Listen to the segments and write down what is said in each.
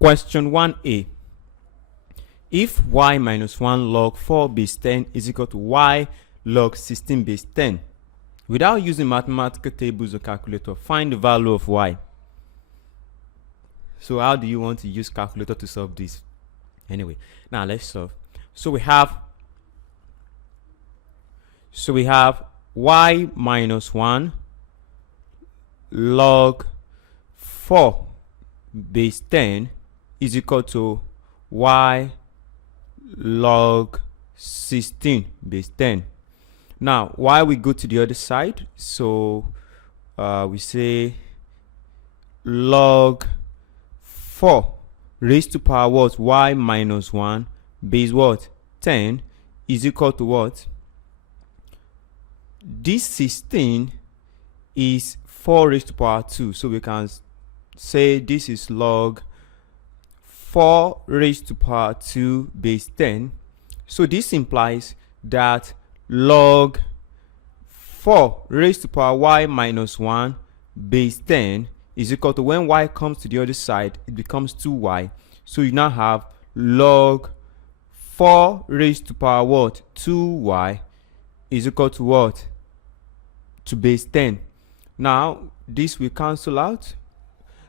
Question 1a. If y minus 1 log 4 base 10 is equal to y log 16 base 10, without using mathematical tables or calculator, find the value of y. So how do you want to use calculator to solve this? Anyway, now let's solve. So we have y minus 1 log 4 base 10 is equal to y log 16 base 10. Now, why we go to the other side? So we say log 4 raised to power what? Y minus 1 base what? 10 is equal to what? This 16 is 4 raised to power 2. So we can say this is log 4 raised to power 2 base 10. So this implies that log 4 raised to power y minus 1 base 10 is equal to, when y comes to the other side, it becomes 2y. So you now have log 4 raised to power what? 2y is equal to what? To base 10. Now this will cancel out.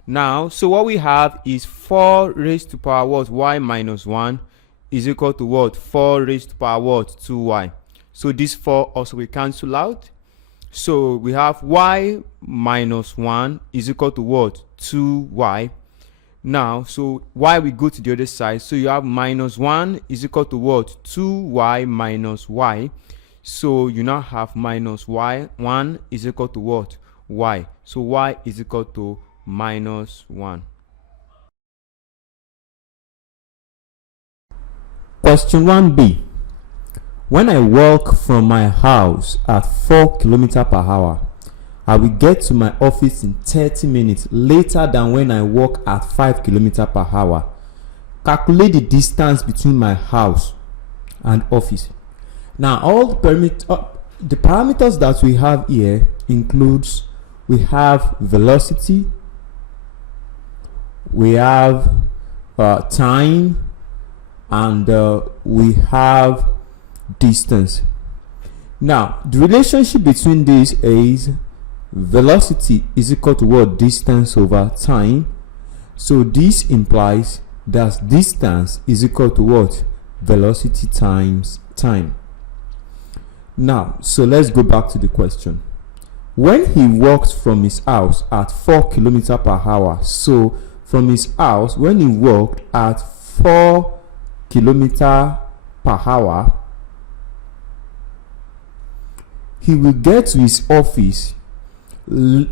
Now, so what we have is 4 raised to power what? Y minus 1 is equal to what? 4 raised to power what? 2y. So this 4 also will cancel out. So we have y minus 1 is equal to what? 2y. Now, so y we go to the other side. So you have minus 1 is equal to what? 2y minus y. So you now have minus y. 1 is equal to what? Y. So y is equal to minus 1. Question 1b. When I walk from my house at 4 km per hour, I will get to my office in 30 minutes later than when I walk at 5 km per hour. Calculate the distance between my house and office. Now, all the parameters that we have here includes, we have velocity, we have time, and we have distance. Now, the relationship between these is velocity is equal to what? Distance over time. So this implies that distance is equal to what? Velocity times time. Now, so let's go back to the question. When he walks from his house at 4 km per hour, so from his house, when he walked at 4 km per hour, he will get to his office later.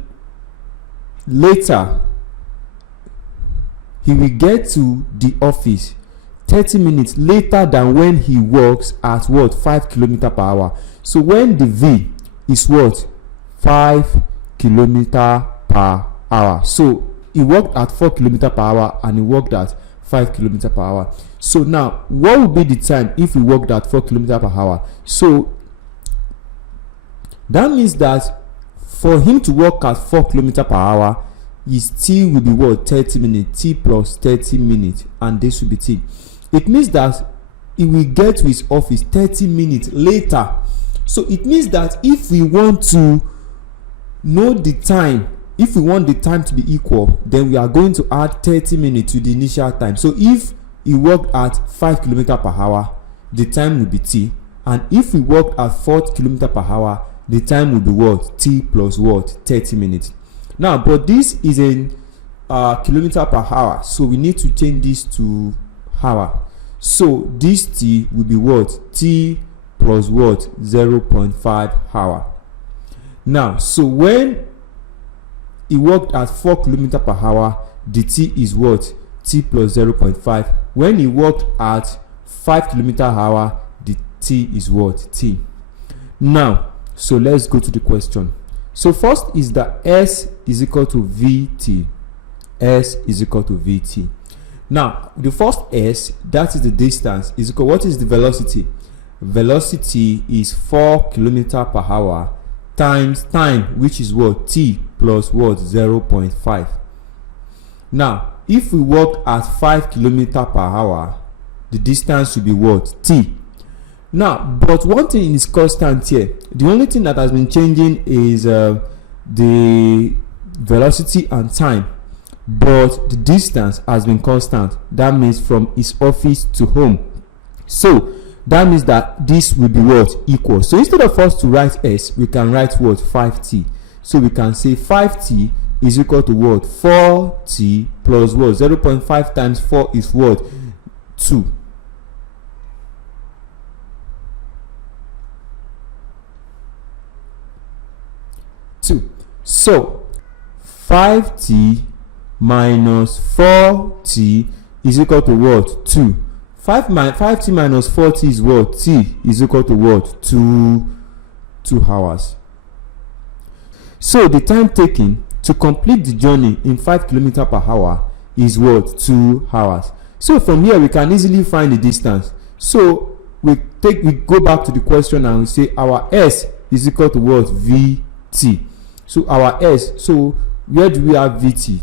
He will get to the office 30 minutes later than when he walks at what? 5 km per hour. So when the V is what? 5 km per hour. So he walked at 4 km per hour and he walked at 5 km per hour. So now, what would be the time if he walked at 4 km per hour? So that means that for him to walk at 4 km per hour, his t will be what? 30 minutes. T plus 30 minutes, and this will be t. It means that he will get to his office 30 minutes later. So it means that if we want to know the time, if we want the time to be equal, then we are going to add 30 minutes to the initial time. So if he walked at 5 km per hour, the time will be t. And if we walked at 4 km per hour, the time will be what? T plus what? 30 minutes. Now, but this is in kilometer per hour, so we need to change this to hour. So this t will be what? T plus what? 0.5 hour. Now, so when he walked at 4 km per hour, the t is what? T plus 0.5. When he walked at 5 km per hour, the t is what? T. Now, so let's go to the question. So first is that S is equal to VT. S is equal to VT. Now, the first S, that is the distance, is equal, what is the velocity? Velocity is 4 km per hour times time, which is what? T plus what? 0.5. Now, if we walk at 5 km/h, the distance should be what? T. Now, but one thing is constant here. The only thing that has been changing is the velocity and time, but the distance has been constant. That means from his office to home. So that means that this will be what? Equal. So instead of us to write s, we can write what? 5t. So we can say 5t is equal to what? 4t plus what? 0.5 times 4 is what? 2. So 5t minus 4t is equal to what? 2. 5t minus 4t is what? T is equal to what? 2 hours. So the time taken to complete the journey in 5 km/h is what? 2 hours. So from here we can easily find the distance. So we go back to the question and we say our s is equal to what? Vt. So our s, so where do we have Vt?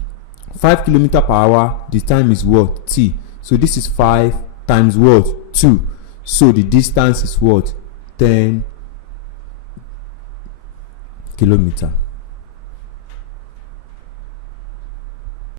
5 km/h, the time is what? T. So this is 5 times what? 2. So the distance is what? 10 km.